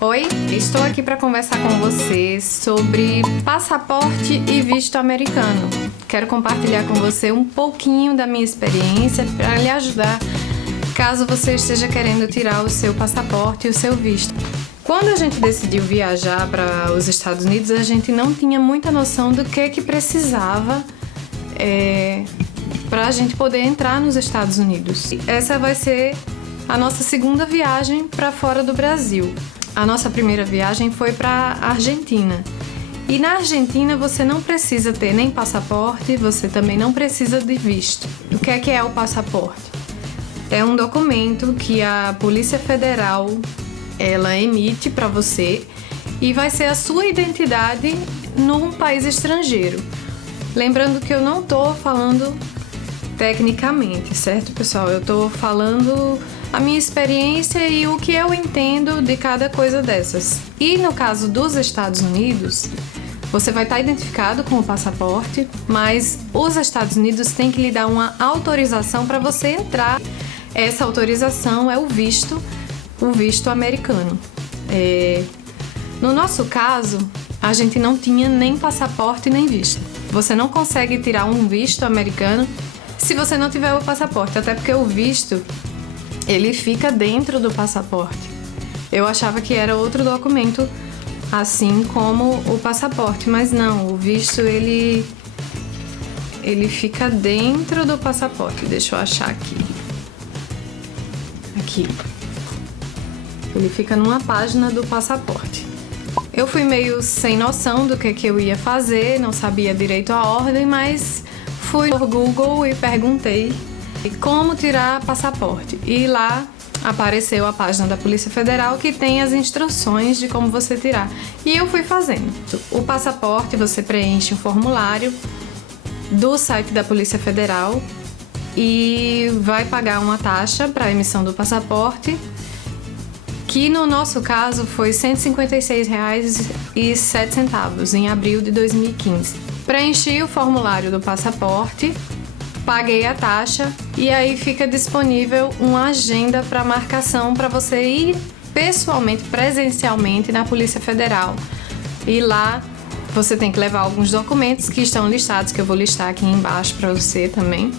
Oi, estou aqui para conversar com você sobre passaporte e visto americano. Quero compartilhar com você um pouquinho da minha experiência para lhe ajudar caso você esteja querendo tirar o seu passaporte e o seu visto. Quando a gente decidiu viajar para os Estados Unidos, a gente não tinha muita noção do que precisava para a gente poder entrar nos Estados Unidos. Essa vai ser a nossa segunda viagem para fora do Brasil. A nossa primeira viagem foi para a Argentina. E na Argentina você não precisa ter nem passaporte, você também não precisa de visto. O que é o passaporte? É um documento que a Polícia Federal ela emite para você e vai ser a sua identidade num país estrangeiro. Lembrando que eu não estou falando tecnicamente, certo, pessoal? Eu estou falando a minha experiência e o que eu entendo de cada coisa dessas. E no caso dos Estados Unidos, você vai estar identificado com o passaporte, mas os Estados Unidos têm que lhe dar uma autorização para você entrar. Essa autorização é o visto americano. No nosso caso, a gente não tinha nem passaporte nem visto. Você não consegue tirar um visto americano se você não tiver o passaporte, até porque o visto ele fica dentro do passaporte. Eu achava que era outro documento, assim como o passaporte, mas não, o visto ele fica dentro do passaporte. Deixa eu achar aqui. Ele fica numa página do passaporte. Eu fui meio sem noção do que eu ia fazer, não sabia direito a ordem, mas fui no Google e perguntei como tirar passaporte. E lá apareceu a página da Polícia Federal que tem as instruções de como você tirar. E eu fui fazendo. O passaporte, você preenche um formulário do site da Polícia Federal e vai pagar uma taxa para a emissão do passaporte, que no nosso caso foi R$ 156,07 em abril de 2015. Preenchi o formulário do passaporte, paguei a taxa e aí fica disponível uma agenda para marcação para você ir pessoalmente, presencialmente na Polícia Federal. E lá você tem que levar alguns documentos que estão listados, que eu vou listar aqui embaixo para você também.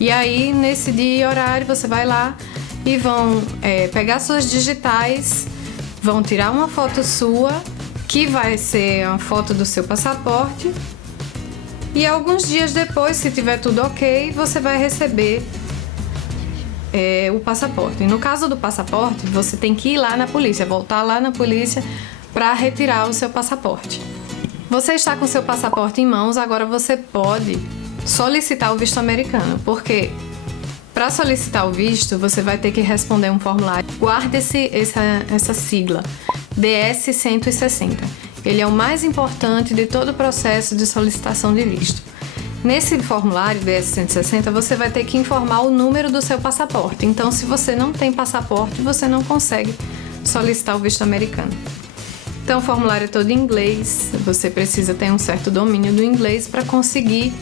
E aí, nesse dia e horário, você vai lá e vão pegar suas digitais, vão tirar uma foto sua, que vai ser uma foto do seu passaporte. E alguns dias depois, se tiver tudo ok, você vai receber o passaporte. E no caso do passaporte, você tem que ir lá na polícia, voltar lá na polícia para retirar o seu passaporte. Você está com seu passaporte em mãos, agora você pode solicitar o visto americano, porque para solicitar o visto, você vai ter que responder um formulário. Guarde-se essa sigla, DS-160. Ele é o mais importante de todo o processo de solicitação de visto. Nesse formulário DS-160, você vai ter que informar o número do seu passaporte. Então, se você não tem passaporte, você não consegue solicitar o visto americano. Então, o formulário é todo em inglês. Você precisa ter um certo domínio do inglês para conseguir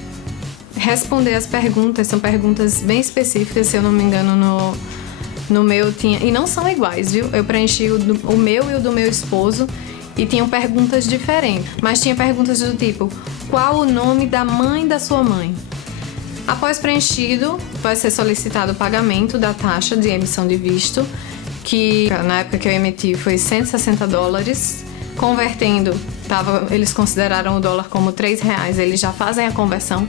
responder as perguntas. São perguntas bem específicas, se eu não me engano, no meu tinha... E não são iguais, viu? Eu preenchi o meu e o do meu esposo e tinham perguntas diferentes. Mas tinha perguntas do tipo: qual o nome da mãe da sua mãe? Após preenchido, vai ser solicitado o pagamento da taxa de emissão de visto, que na época que eu emiti foi $160. Convertendo, eles consideraram o dólar como R$3, eles já fazem a conversão.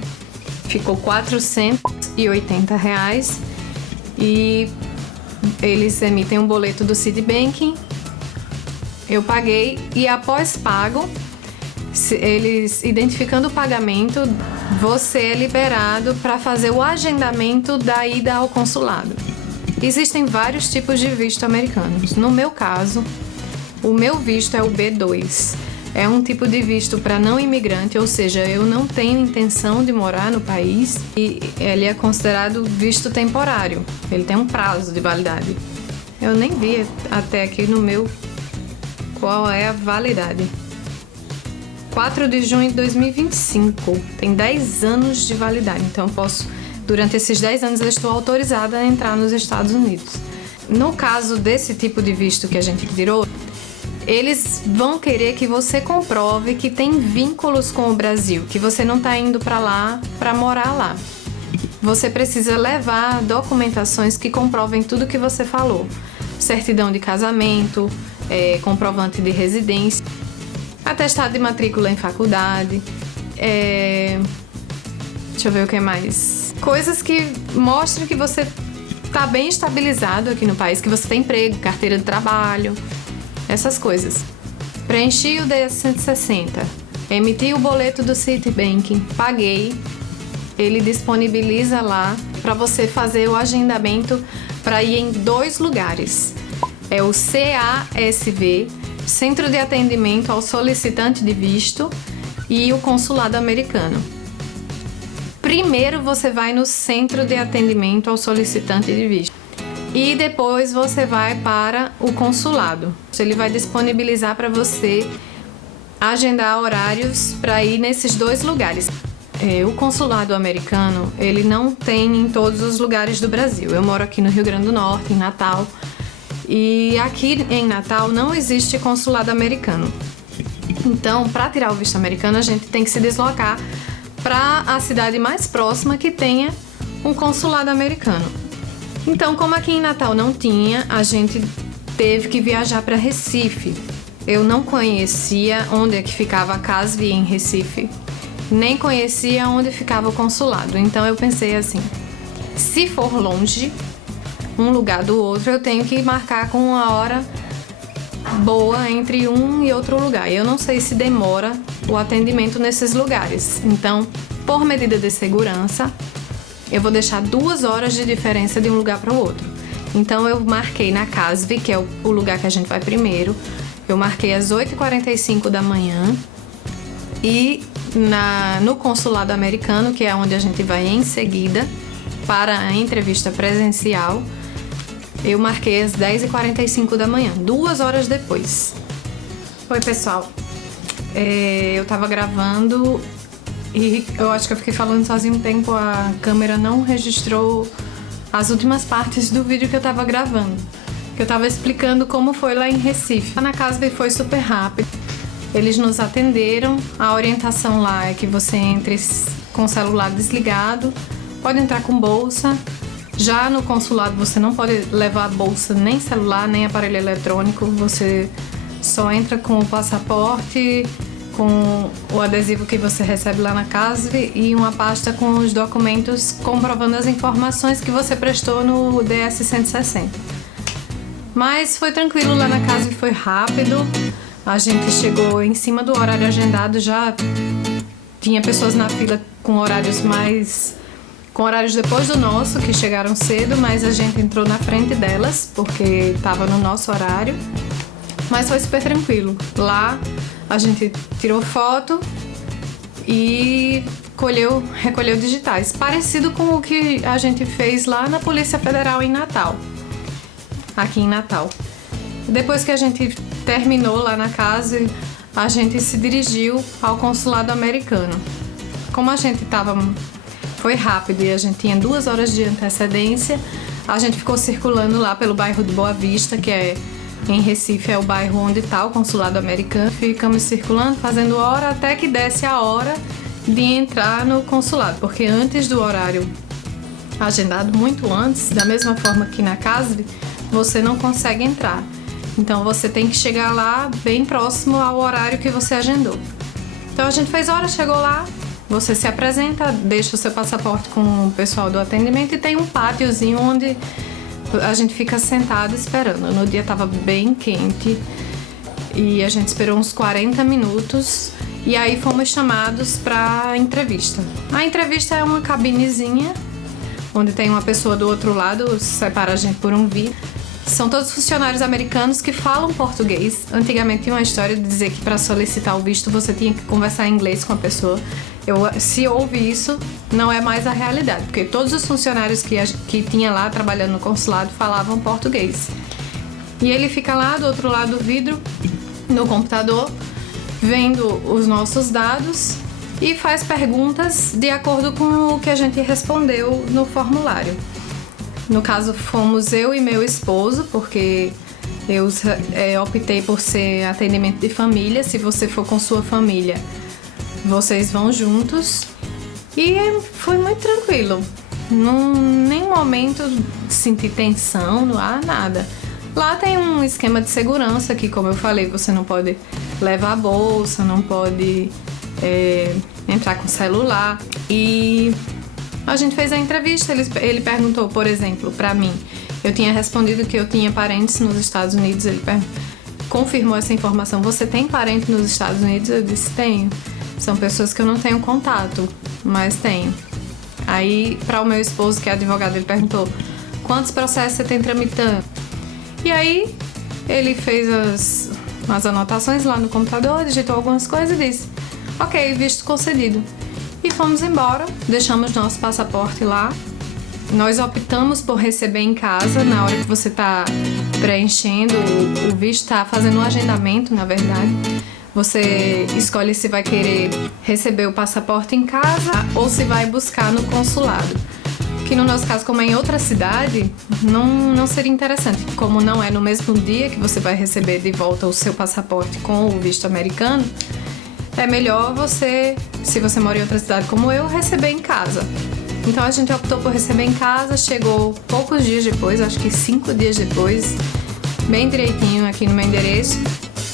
Ficou R$480 e eles emitem um boleto do Citibank. Eu paguei e após pago, eles identificando o pagamento, você é liberado para fazer o agendamento da ida ao consulado. Existem vários tipos de visto americanos. No meu caso, o meu visto é o B2. É um tipo de visto para não imigrante, ou seja, eu não tenho intenção de morar no país e ele é considerado visto temporário. Ele tem um prazo de validade. Eu nem vi até aqui no meu qual é a validade. 4 de junho de 2025. Tem 10 anos de validade, então eu posso, durante esses 10 anos eu estou autorizada a entrar nos Estados Unidos. No caso desse tipo de visto que a gente tirou, eles vão querer que você comprove que tem vínculos com o Brasil, que você não está indo para lá para morar lá. Você precisa levar documentações que comprovem tudo que você falou. Certidão de casamento, comprovante de residência, atestado de matrícula em faculdade, deixa eu ver o que mais. Coisas que mostram que você está bem estabilizado aqui no país, que você tem emprego, carteira de trabalho, essas coisas. Preenchi o DS-160, emiti o boleto do Citibank, paguei. Ele disponibiliza lá para você fazer o agendamento para ir em 2 lugares. É o CASV, Centro de Atendimento ao Solicitante de Visto, e o Consulado Americano. Primeiro você vai no Centro de Atendimento ao Solicitante de Visto e depois você vai para o consulado. Ele vai disponibilizar para você agendar horários para ir nesses 2 lugares. O consulado americano, ele não tem em todos os lugares do Brasil. Eu moro aqui no Rio Grande do Norte, em Natal, e aqui em Natal não existe consulado americano. Então, para tirar o visto americano, a gente tem que se deslocar para a cidade mais próxima que tenha um consulado americano. Então, como aqui em Natal não tinha, a gente teve que viajar para Recife. Eu não conhecia onde é que ficava a CASV em Recife, nem conhecia onde ficava o consulado. Então eu pensei assim, se for longe, um lugar do outro, eu tenho que marcar com uma hora boa entre um e outro lugar. Eu não sei se demora o atendimento nesses lugares. Então, por medida de segurança, eu vou deixar 2 horas de diferença de um lugar para o outro. Então eu marquei na CASV, que é o lugar que a gente vai primeiro. Eu marquei às 8h45 da manhã e no consulado americano, que é onde a gente vai em seguida para a entrevista presencial, eu marquei às 10h45 da manhã, 2 horas depois. Oi, pessoal. Eu tava gravando e eu acho que eu fiquei falando sozinho um tempo, a câmera não registrou as últimas partes do vídeo que eu tava gravando. Que eu tava explicando como foi lá em Recife. Na CASV foi super rápido. Eles nos atenderam, a orientação lá é que você entre com o celular desligado, pode entrar com bolsa. Já no consulado você não pode levar bolsa, nem celular, nem aparelho eletrônico, você só entra com o passaporte, com o adesivo que você recebe lá na CASV e uma pasta com os documentos comprovando as informações que você prestou no DS-160. Mas foi tranquilo lá na CASV, foi rápido. A gente chegou em cima do horário agendado, já tinha pessoas na fila com horários depois do nosso, que chegaram cedo, mas a gente entrou na frente delas, porque estava no nosso horário. Mas foi super tranquilo. Lá a gente tirou foto e recolheu digitais, parecido com o que a gente fez lá na Polícia Federal em Natal, aqui em Natal. Depois que a gente terminou lá na casa, a gente se dirigiu ao consulado americano. Como a gente foi rápido e a gente tinha 2 horas de antecedência, a gente ficou circulando lá pelo bairro de Boa Vista, que é em Recife, é o bairro onde está o consulado americano. Ficamos circulando, fazendo hora até que desse a hora de entrar no consulado, porque antes do horário agendado, muito antes, da mesma forma que na CASV, você não consegue entrar. Então você tem que chegar lá bem próximo ao horário que você agendou. Então a gente fez hora, chegou lá, você se apresenta, deixa o seu passaporte com o pessoal do atendimento e tem um pátiozinho onde a gente fica sentado esperando. No dia estava bem quente e a gente esperou uns 40 minutos e aí fomos chamados para a entrevista. A entrevista é uma cabinezinha onde tem uma pessoa do outro lado, separa a gente por um vidro. São todos funcionários americanos que falam português. Antigamente tinha uma história de dizer que para solicitar o visto você tinha que conversar em inglês com a pessoa. Se houve isso, não é mais a realidade, porque todos os funcionários que tinha lá trabalhando no consulado falavam português. E ele fica lá do outro lado do vidro, no computador, vendo os nossos dados e faz perguntas de acordo com o que a gente respondeu no formulário. No caso, fomos eu e meu esposo, porque Eu optei por ser atendimento de família. Se você for com sua família, vocês vão juntos. E foi muito tranquilo. Nenhum momento senti tensão no ar, nada. Lá tem um esquema de segurança que, como eu falei, você não pode levar a bolsa, não pode entrar com celular. E a gente fez a entrevista, ele perguntou, por exemplo, pra mim. Eu tinha respondido que eu tinha parentes nos Estados Unidos, ele confirmou essa informação. Você tem parente nos Estados Unidos? Eu disse, tenho. São pessoas que eu não tenho contato, mas tenho. Aí, para o meu esposo, que é advogado, ele perguntou, quantos processos você tem tramitando? E aí, ele fez as anotações lá no computador, digitou algumas coisas e disse, ok, visto concedido. E fomos embora, deixamos nosso passaporte lá. Nós optamos por receber em casa, na hora que você está preenchendo o visto, está fazendo um agendamento, na verdade. Você escolhe se vai querer receber o passaporte em casa ou se vai buscar no consulado. Que no nosso caso, como é em outra cidade, não seria interessante. Como não é no mesmo dia que você vai receber de volta o seu passaporte com o visto americano, é melhor você, se você mora em outra cidade como eu, receber em casa. Então a gente optou por receber em casa, chegou poucos dias depois, acho que 5 dias depois, bem direitinho aqui no meu endereço.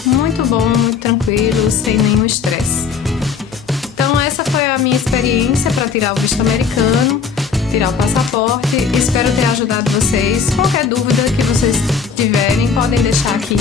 Muito bom, muito tranquilo, sem nenhum estresse. Então essa foi a minha experiência para tirar o visto americano, tirar o passaporte. Espero ter ajudado vocês. Qualquer dúvida que vocês tiverem, podem deixar aqui